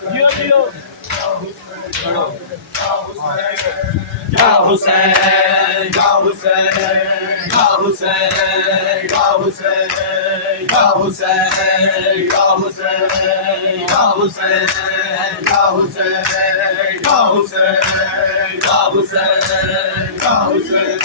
जियो जियो या हुसैन या हुसैन या हुसैन या हुसैन या हुसैन या हुसैन या हुसैन या हुसैन या हुसैन या हुसैन या हुसैन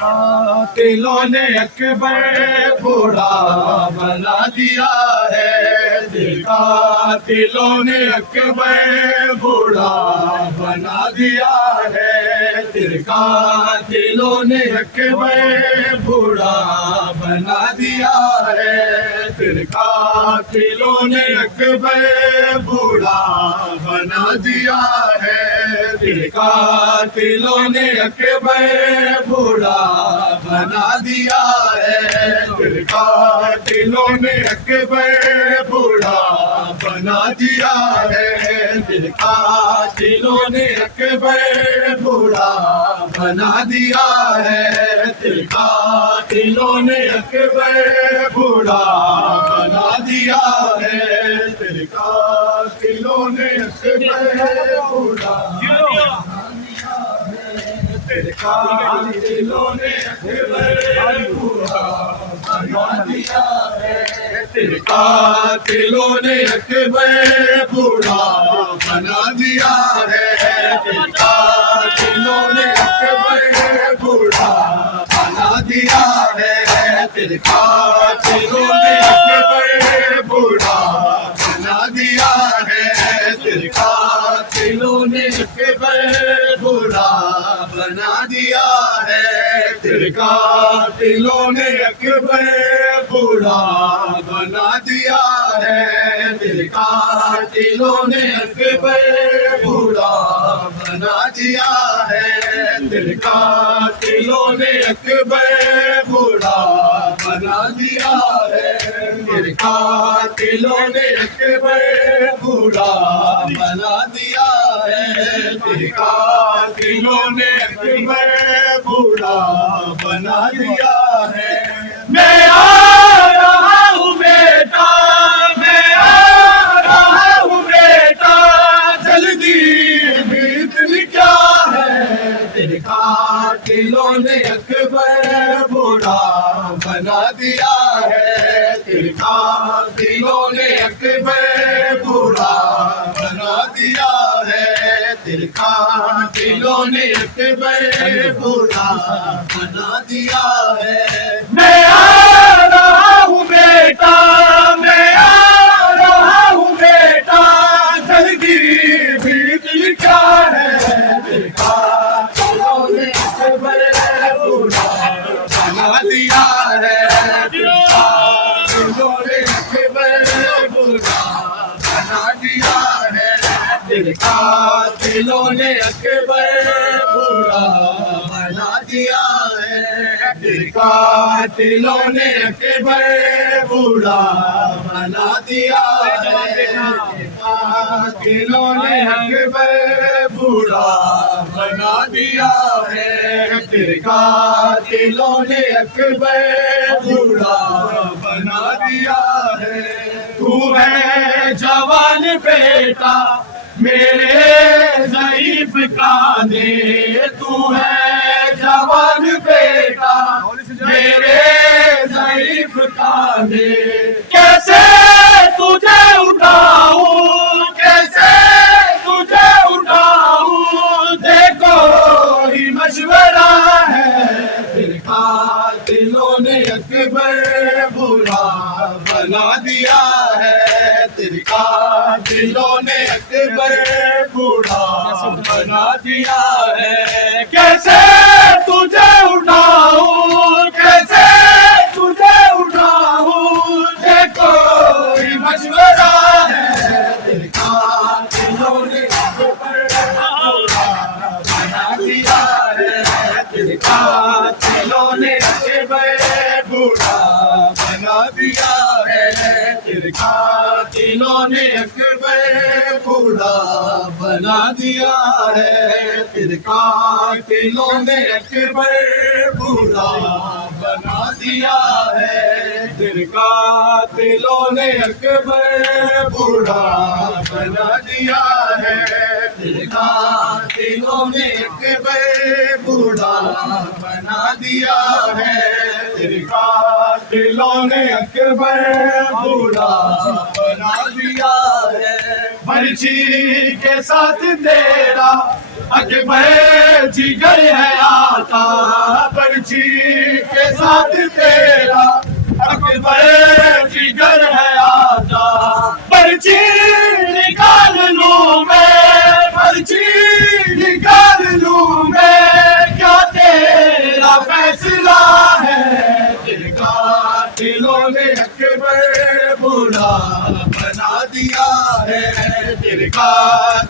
कातिलों ने अकबर बूढ़ा बना दिया है, कातिलों ने अकबर बूढ़ा बना दिया है, कातिलों ने अकबर बूढ़ा बना दिया है, कातिलों ने अकबर बूढ़ा बना दिया है, कातिलों ने अकबर बूढ़ा बना दिया है, कातिलों ने अकबर बूढ़ा बना दिया है, कातिलों ने अकबर बूढ़ा बना दिया है, कातिलों ने अकबर बूढ़ा बना दिया है, कातिलों ने अकबर बूढ़ा कातिलों ने अकबर बूढ़ा बना दिया है, कातिलों ने अकबर बूढ़ा बना दिया है, कातिलों ने अकबर बूढ़ा बना दिया है, कातिलों ने अकबर बूढ़ा बना दिया है, कातिलों ने अकबर बूढ़ा बना दिया है, कातिलों ने अकबर बूढ़ा बना दिया है, कातिलों ने अकबर बूढ़ा बना दिया है, कातिलों ने अकबर बूढ़ा बना दिया है, कातिलों ने अकबर बूढ़ा बना दिया है, कातिलों ने अकबर बूढ़ा बना दिया है। मैं आ रहा हूँ बेटा, मैं आ रहा हूँ बेटा, जल्दी भी इतनी क्या है, दिलों ने अकबर बूढ़ा बना दिया है, तिरका दिलों ने अकबर बूढ़ा बना दिया है, तिरका दिलों ने अकबर बूढ़ा बना दिया है। मैं आ रहा हूँ बेटा, मैं आ रहा हूँ बेटा, जल्दी भीख लिखा है, तिरका दिलों ने अकबर बूढ़ा बना दिया है, तिरका दिलों ने अकबर बूढ़ा बना दिया है, तिरका दिलों ने अकबर बूढ़ा बना दिया है, तिरका दिलों ने अकबर बूढ़ा बना दिया है, दिलों ने अकबर बूढ़ा बना दिया है, तिरका दिलों ने अकबर बूढ़ा बना दिया है। तू है जवान बेटा मेरे ज़ईफ़ कांधे, तू है जवान बेटा मेरे ज़ईफ़ कांधे, कैसे तुझे उठाऊं, कैसे तुझे उठाऊं, देखो ही मशवरा है, तिरका दिलों ने अकबर बूढ़ा बना दिया है, तिरका दिलों ने अकबर बूढ़ा बना दिया है। कैसे तुझे उठाऊं, कैसे तुझे उठाऊं, देखो ही मशवरा है, तिरका दिलों ने अकबर बूढ़ा बना दिया है, तिरका दिलों ने अकबर बूढ़ा बना दिया है, तिरका दिलों ने अकबर बूढ़ा बना दिया है, तिरका दिलों ने अकबर बूढ़ा बना दिया है, तिरका दिलों ने अकबर बूढ़ा बना दिया है, तिरका दिलों ने अकबर बूढ़ा बना दिया है, तिरका दिलों ने अकबर बूढ़ा बना दिया है। पर्ची के साथ तेरा अकबर जिगर है आता, पर्ची के साथ तेरा अकबर जिगर है आता, पर्ची निकाल लूं मैं, पर्ची निकाल लूं मैं, क्या तेरा फैसला है, तिरका दिलों ने अकबर बूढ़ा बना दिया है, तिरका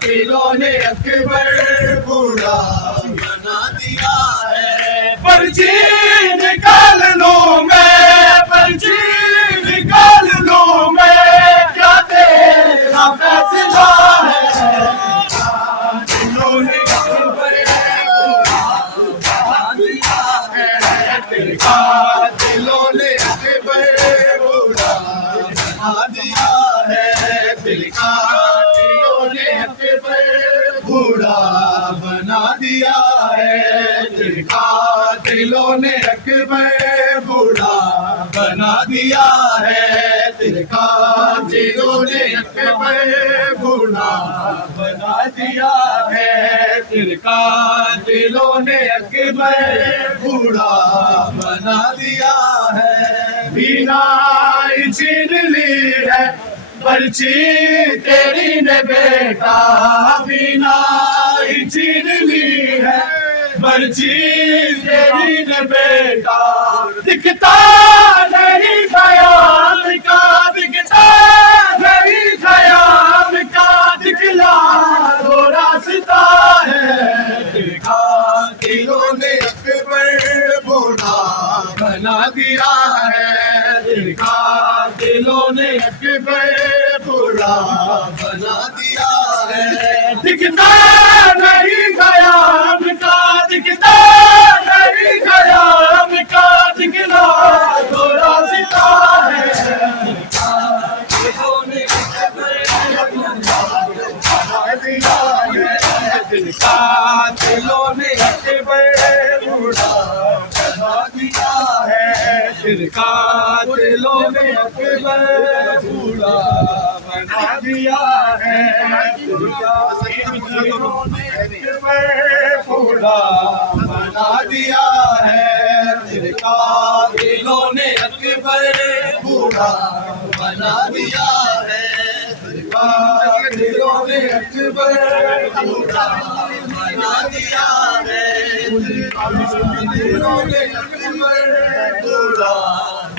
दिलों ने अकबर बूढ़ा बना दिया है। पर्ची निकाल लूं मैं, पर्ची निकाल लूं मैं, क्या तेरा फैसला है, दिलों ने अकबर बूढ़ा बना दिया है, तिरका दिलों ने अकबर बूढ़ा बना दिया है, तिरका दिलों ने अकबर बूढ़ा बना दिया है, तिरका दिलों ने अकबर बूढ़ा बना दिया है, तिरका दिलों ने अकबर बूढ़ा बना दिया है, तिरका दिलों ने अकबर बूढ़ा बना दिया है। बिना छीन ली है पर्ची तेरी ने बेटा, बिना छीन ली है पर्ची तेरी ने बेटा, दिखता नहीं खयाल का, दिखता नहीं खयाल का, दिखला दो रास्ता है, दिखा दिलों ने अकबर बूढ़ा बना दिया है, दिखा दिलों ने अकबर बूढ़ा बना दिया है, दिखता नहीं खयाल का, दिखता नहीं खयाल का, दिखला दो रास्ता है, दिलों ने अकबर बना दिया है, दिखा दिलों ने अकबर दिल का दिलों ने अकबर बूढ़ा बना दिया है, दिल का दिलों ने अकबर बूढ़ा बना दिया है, दिल का दिलों ने अकबर बूढ़ा बना दिया है, दिल का दिलों ने अकबर बूढ़ा बना दिया है, दिल का दिलों ने अकबर बूढ़ा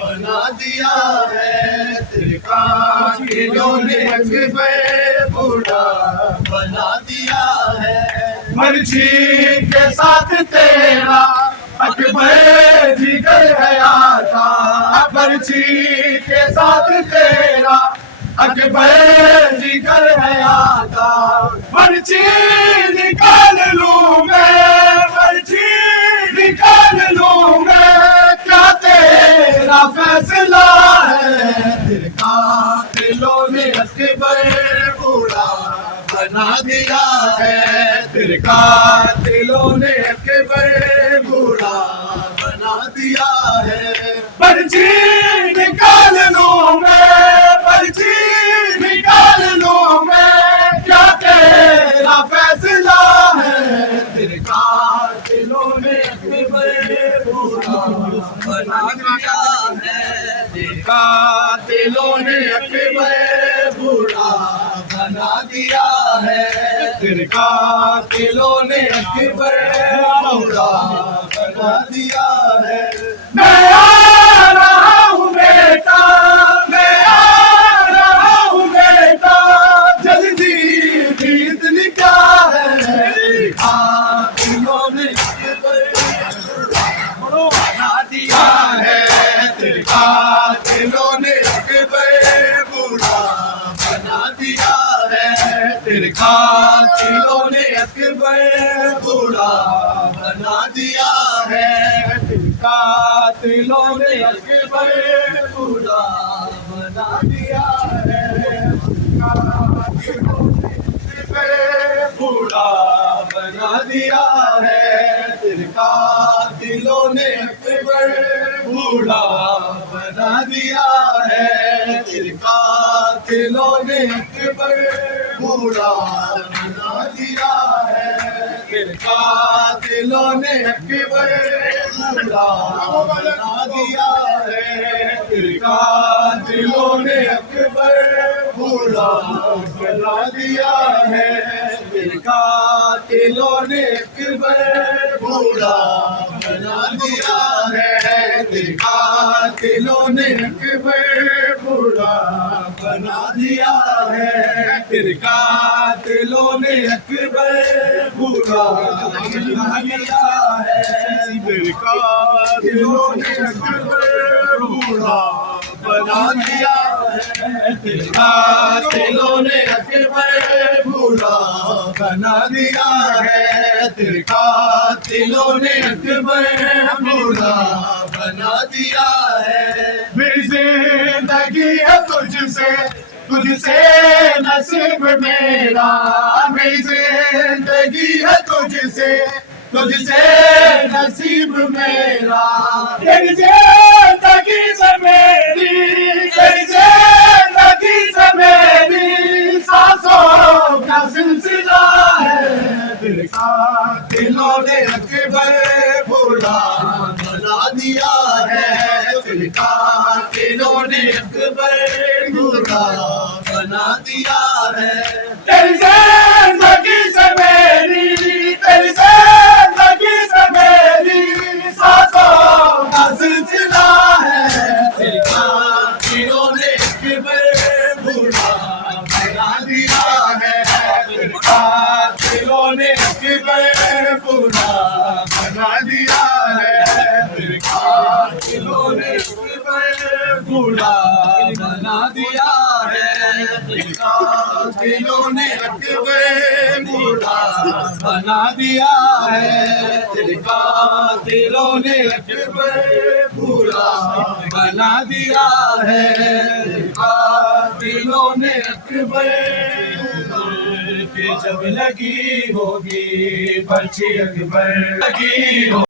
बना दिया है, दिल का दिलों ने अकबर बूढ़ा बना दिया है। मर्जी के साथ तेरा अकबर जिगर हया था, मर्जी के साथ तेरा अकबर जिगर हया था, मर्जी निकाल लूं मैं, मर्जी निकाल लूं मैं, क्या तेरा फैसला है, दिल का दिलों ने अकबर बूढ़ा बना दिया है, दिल का दिलों ने अकबर बूढ़ा बना दिया है। मर्जी निकाल लूं मैं, मर्जी निकाल लूं मैं, क्या तेरा फैसला है, दिल का दिलों ने अकबर बूढ़ा बना दिया है, दिल का दिलों ने अकबर बूढ़ा बना दिया है, दिल का दिलों ने अकबर बूढ़ा बना दिया है। मैं आ रहा हूँ बेटा, मैं आ रहा हूँ बेटा, जल्दी गीत लिखा है, दिल का दिलों ने अकबर बना दिया है, दिल का दिलों ने अकबर बूढ़ा बना दिया है, दिल का दिलों ने अकबर बूढ़ा बना दिया है, दिल का दिलों ने अकबर बूढ़ा बना दिया है, बूढ़ा बना दिया है, दिल का दिलों ने अकबर बूढ़ा बना दिया है, दिल का दिलों ने अकबर बूढ़ा बना दिया है, दिल का दिलों ने अकबर बूढ़ा बना दिया है, दिल का दिलों ने अकबर बूढ़ा बना दिया है, दिल का दिलों ने अकबर बूढ़ा बना दिया है, दिल का दिलों ने अकबर बूढ़ा बना दिया है, दिल का दिलों ने अकबर बूढ़ा बना दिया है, दिल का दिलों ने अकबर बूढ़ा बना दिया है, दिल का दिलों ने अकबर बूढ़ा बना दिया है, दिल का दिलों ने अकबर बूढ़ा बना दिया है। मेरी जिंदगी है तुझसे, तुझसे नसीब मेरा, मेरी जिंदगी है तुझसे, तुझसे नसीब मेरा, तेरी जिंदगी से मेरी, तेरी जिंदगी से मेरी सांसों का सिलसिला है, दिल का दिलों ने अकबर बूढ़ा बना दिया है, दिल का दिलों ने अकबर बूढ़ा बना दिया है, तेरी जिंदगी से मेरी, तेरी जिंदगी से मेरी सांसों का सिलसिला है, दिल का दिलों ने अकबर बूढ़ा बना दिया है, दिल का दिलों ने अकबर बूढ़ा बना दिया है, दिल का दिलों ने अकबर बूढ़ा बना दिया है, दिल का दिलों ने अकबर बूढ़ा बना दिया है, दिल का दिलों ने अकबर बूढ़ा बना दिया है, दिल का दिलों ने अकबर के जब लगी होगी पर्ची अकबर लगी हो